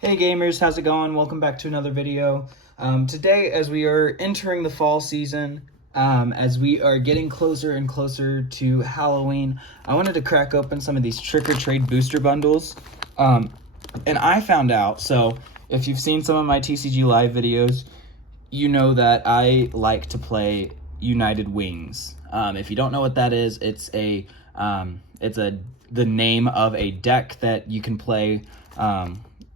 Hey gamers, how's it going? Welcome back to another video. Today, as we are entering the fall season, as we are getting closer and closer to Halloween, I wanted to crack open some of these trick-or-trade booster bundles. And I found out, so if you've seen some of my TCG Live videos, you know that I like to play United Wings. If you don't know what that is, it's the name of a deck that you can play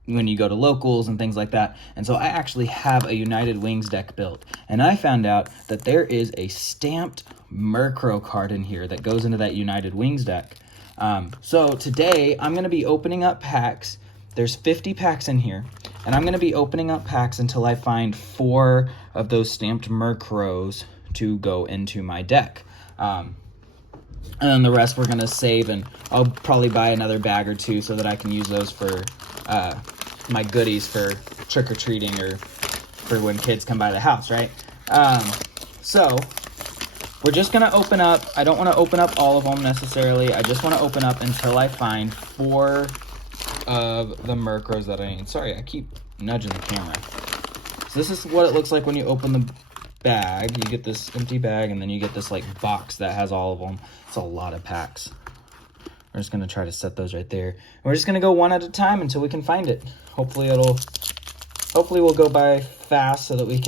when you go to locals and things like that. And so I actually have a United Wings deck built, and I found out that there is a stamped Murkrow card in here that goes into that United Wings deck. So today I'm going to be opening up packs. There's 50 packs in here, and I'm going to be opening up packs until I find 4 of those stamped Murkrows to go into my deck. And then the rest we're going to save, and I'll probably buy another bag or 2 so that I can use those for my goodies for trick-or-treating or for when kids come by the house, right? So we're just going to open up. I don't want to open up all of them necessarily. I just want to open up until I find 4 of the Murkrows that I need. Sorry, I keep nudging the camera. So this is what it looks like when you open the bag. You get this empty bag, and then you get this like box that has all of them. It's a lot of packs. We're just going to try to set those right there. And we're just going to go one at a time until we can find it. Hopefully we'll go by fast so that we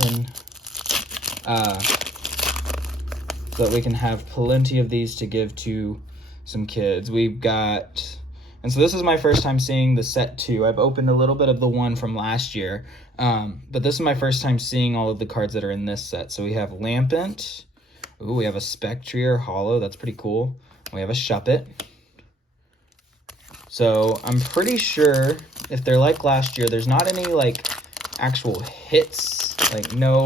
can have plenty of these to give to some kids. We've got, and so this is my first time seeing the set 2. I've opened a little bit of the one from last year, but this is my first time seeing all of the cards that are in this set. So we have Lampent. Ooh, we have a Spectrier Holo. That's pretty cool. We have a Shuppet. So I'm pretty sure if they're like last year, there's not any like actual hits, like no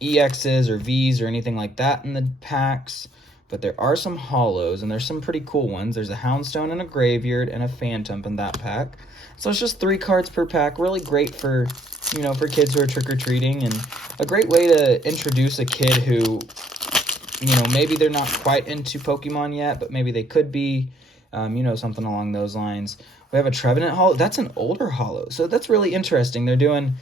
EXs or Vs or anything like that in the packs, but there are some holos, and there's some pretty cool ones. There's a Houndstone and a Graveyard and a Phantom in that pack. So it's just 3 cards per pack. Really great for, for kids who are trick-or-treating, and a great way to introduce a kid who, maybe they're not quite into Pokemon yet, but maybe they could be. Something along those lines. We have a Trevenant Holo. That's an older holo, so that's really interesting. They're doing,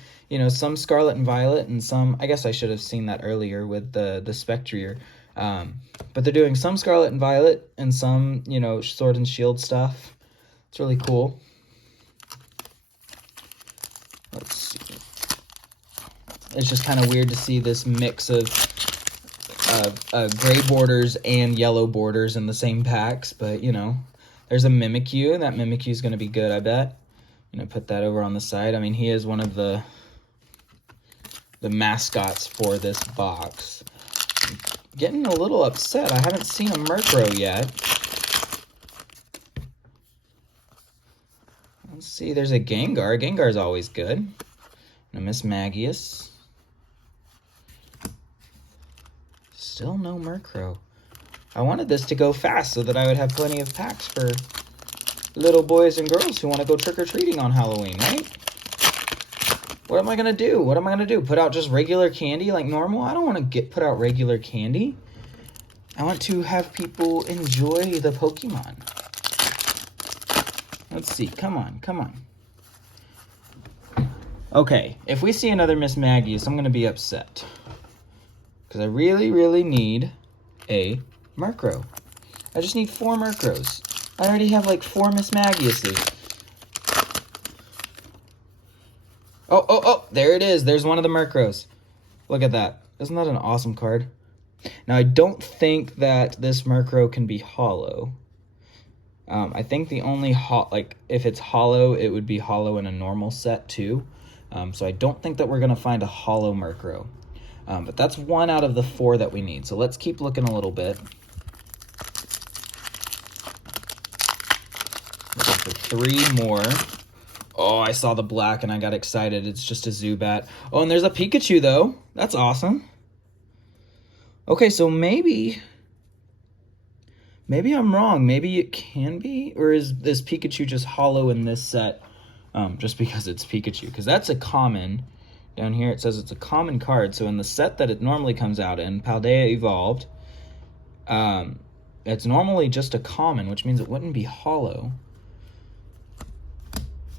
some Scarlet and Violet, and some, I guess I should have seen that earlier with the Spectrier. But they're doing some Scarlet and Violet and some, Sword and Shield stuff. It's really cool. Let's see. It's just kind of weird to see this mix of gray borders and yellow borders in the same packs, but there's a Mimikyu, and that Mimikyu is going to be good, I bet. Put that over on the side. I mean, he is one of the mascots for this box. I'm getting a little upset. I haven't seen a Murkrow yet. Let's see, there's a Gengar. Gengar's always good. And a Mismagius. Still no Murkrow. I wanted this to go fast so that I would have plenty of packs for little boys and girls who want to go trick-or-treating on Halloween, right? What am I going to do? What am I going to do? Put out just regular candy like normal? I don't want to put out regular candy. I want to have people enjoy the Pokemon. Let's see. Come on. Come on. Okay. If we see another Mismagius, I'm going to be upset. Because I really, really need a Murkrow. I just need 4 Murkrows. I already have like 4 Mismagiuses. Oh, there it is. There's one of the Murkrows. Look at that. Isn't that an awesome card? Now, I don't think that this Murkrow can be holo. I think the only, if it's holo, it would be holo in a normal set too. So I don't think that we're going to find a holo Murkrow. But that's 1 out of the 4 that we need. So let's keep looking a little bit. Looking for 3 more. Oh, I saw the black and I got excited. It's just a Zubat. Oh, and there's a Pikachu, though. That's awesome. Okay, so maybe I'm wrong. Maybe it can be? Or is this Pikachu just holo in this set just because it's Pikachu? Because that's a common. Down here it says it's a common card. So in the set that it normally comes out in, Paldea Evolved, it's normally just a common, which means it wouldn't be holo.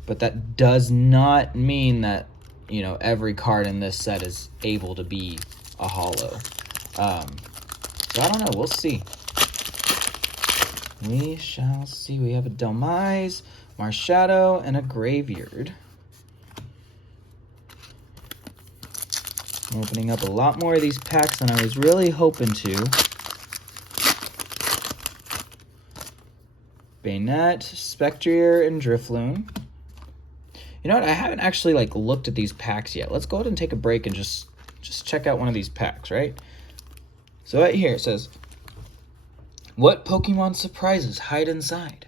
but that does not mean that, you know, every card in this set is able to be a holo. So I don't know. We'll see. We shall see. We have a Delmise, Marshadow, and a Graveyard. I'm opening up a lot more of these packs than I was really hoping to. Banette, Spectrier, and Drifloon. You know what? I haven't actually looked at these packs yet. Let's go ahead and take a break and just check out one of these packs, right? So right here it says, what Pokemon surprises hide inside?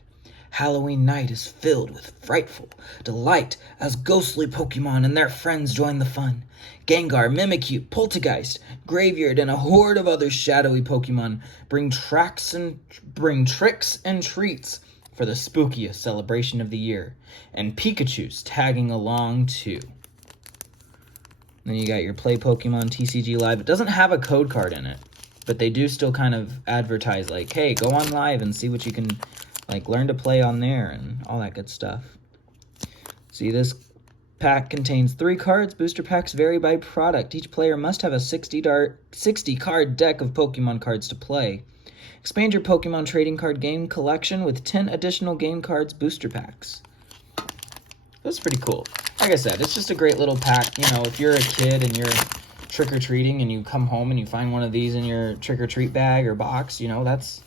Halloween night is filled with frightful delight as ghostly Pokemon and their friends join the fun. Gengar, Mimikyu, Poltergeist, Graveyard, and a horde of other shadowy Pokemon bring tricks and treats for the spookiest celebration of the year. And Pikachu's tagging along too. Then you got your Play Pokemon TCG Live. It doesn't have a code card in it, but they do still kind of advertise like, hey, go on live and see what you can learn to play on there and all that good stuff. See, this pack contains 3 cards. Booster packs vary by product. Each player must have a 60-card deck of Pokemon cards to play. Expand your Pokemon trading card game collection with 10 additional game cards booster packs. That's pretty cool. Like I said, it's just a great little pack. You know, if you're a kid and you're trick-or-treating and you come home and you find one of these in your trick-or-treat bag or box, you know, that's...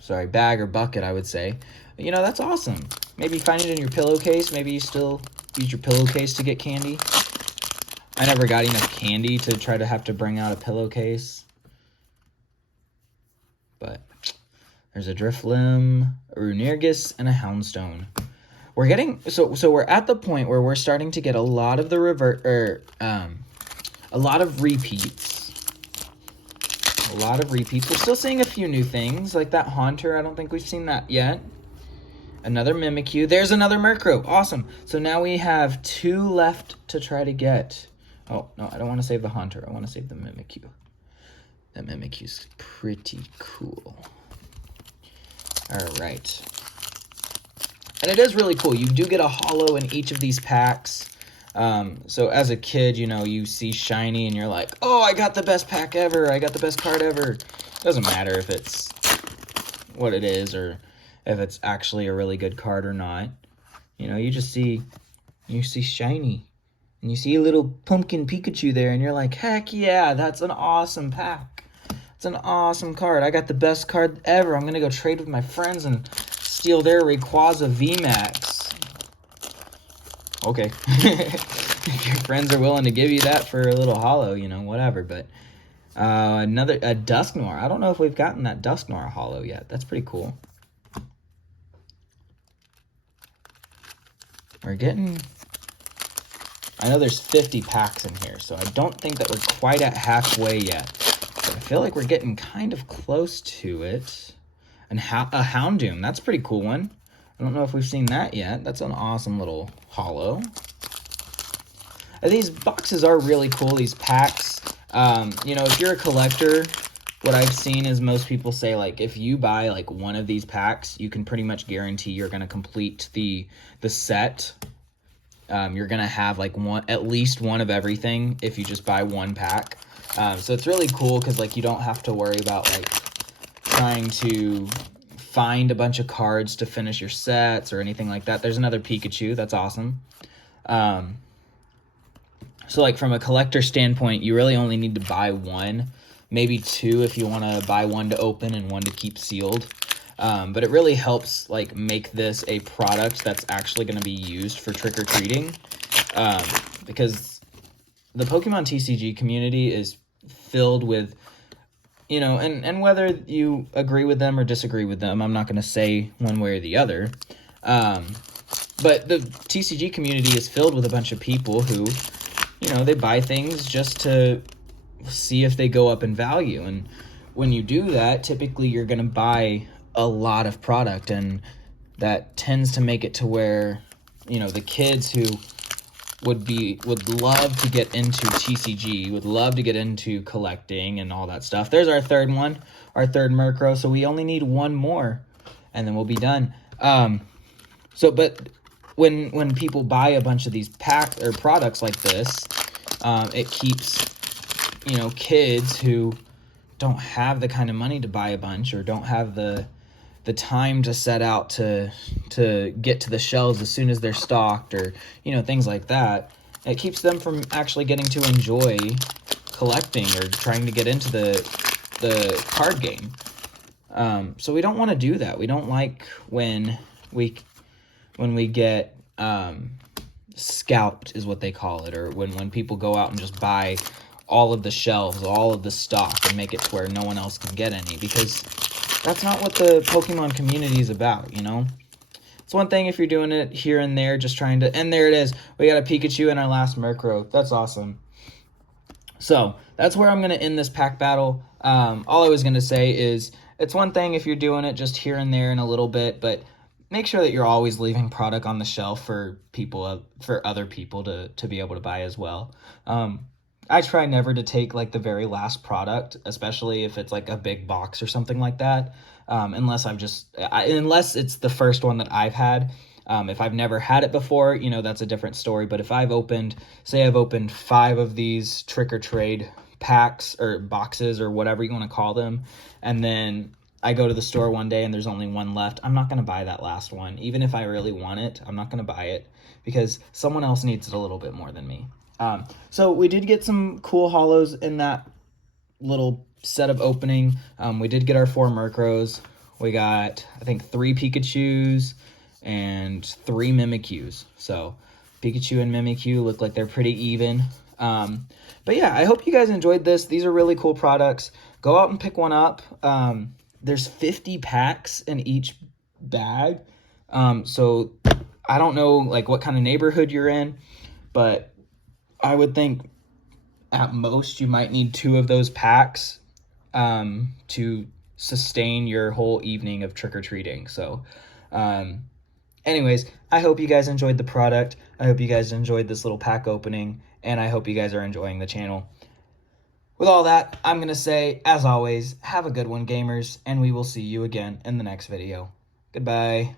Sorry, bag or bucket, I would say. You know, that's awesome. Maybe find it in your pillowcase. Maybe you still use your pillowcase to get candy. I never got enough candy to try to have to bring out a pillowcase. But there's a Drifloon, a Runirgus, and a Houndstone. We're getting... So we're at the point where we're starting to get a lot of the a lot of repeats. A lot of repeats. We're still seeing a few new things, like that Haunter. I don't think we've seen that yet. Another Mimikyu. There's another Murkrow. Awesome. So now we have 2 left to try to get. Oh, no, I don't want to save the Haunter. I want to save the Mimikyu. That Mimikyu's pretty cool. All right. And it is really cool. You do get a holo in each of these packs. So as a kid, you know, you see shiny and you're like, oh, I got the best pack ever. I got the best card ever. It doesn't matter if it's what it is or if it's actually a really good card or not. You know, you see shiny and you see a little pumpkin Pikachu there and you're like, heck yeah, that's an awesome pack. It's an awesome card. I got the best card ever. I'm going to go trade with my friends and steal their Rayquaza VMAX. Okay. If your friends are willing to give you that for a little holo, you know, whatever. But a Dusknoir. I don't know if we've gotten that Dusknoir holo yet. That's pretty cool. We're getting... I know there's 50 packs in here, so I don't think that we're quite at halfway yet. But I feel like we're getting kind of close to it. And a Houndoom. That's a pretty cool one. I don't know if we've seen that yet. That's an awesome little holo. And these boxes are really cool, these packs. You know, if you're a collector, what I've seen is most people say, like, if you buy, like, one of these packs, you can pretty much guarantee you're going to complete the set. You're going to have, like, at least one of everything if you just buy one pack. So it's really cool because, like, you don't have to worry about, like, trying to find a bunch of cards to finish your sets or anything like that. There's another Pikachu. That's awesome. So, like, from a collector standpoint, you really only need to buy one, maybe 2 if you want to buy one to open and one to keep sealed. But it really helps, like, make this a product that's actually going to be used for trick-or-treating. Because the Pokemon TCG community is filled with, you know, and whether you agree with them or disagree with them, I'm not going to say one way or the other. But the TCG community is filled with a bunch of people who, you know, they buy things just to see if they go up in value. And when you do that, typically you're going to buy a lot of product, and that tends to make it to where, you know, the kids who would love to get into TCG, would love to get into collecting and all that stuff. There's our third one, our third Murkrow, so we only need one more, and then we'll be done. But when people buy a bunch of these pack or products like this, it keeps, you know, kids who don't have the kind of money to buy a bunch or don't have the time to set out to get to the shelves as soon as they're stocked, or, you know, things like that. It keeps them from actually getting to enjoy collecting or trying to get into the card game. So we don't want to do that. We don't like when we get scalped, is what they call it, or when people go out and just buy all of the shelves, all of the stock, and make it to where no one else can get any, because that's not what the Pokemon community is about, you know? It's one thing if you're doing it here and there, just trying to... And there it is. We got a Pikachu in our last Murkrow. That's awesome. So, that's where I'm going to end this pack battle. All I was going to say is, it's one thing if you're doing it just here and there in a little bit, but make sure that you're always leaving product on the shelf for other people to be able to buy as well. I try never to take like the very last product, especially if it's like a big box or something like that, unless unless it's the first one that I've had. If I've never had it before, you know, that's a different story. But if I've opened 5 of these Trick or Trade packs or boxes or whatever you want to call them, and then I go to the store one day and there's only one left, I'm not going to buy that last one. Even if I really want it, I'm not going to buy it because someone else needs it a little bit more than me. So we did get some cool holos in that little set of opening. We did get our 4 Murkrows. We got, I think, 3 Pikachus and 3 Mimikyus. So Pikachu and Mimikyu look like they're pretty even. But yeah, I hope you guys enjoyed this. These are really cool products. Go out and pick one up. There's 50 packs in each bag. So I don't know like what kind of neighborhood you're in, but I would think at most you might need 2 of those packs to sustain your whole evening of trick-or-treating. So anyways, I hope you guys enjoyed the product. I hope you guys enjoyed this little pack opening, and I hope you guys are enjoying the channel. With all that, I'm going to say, as always, have a good one, gamers, and we will see you again in the next video. Goodbye.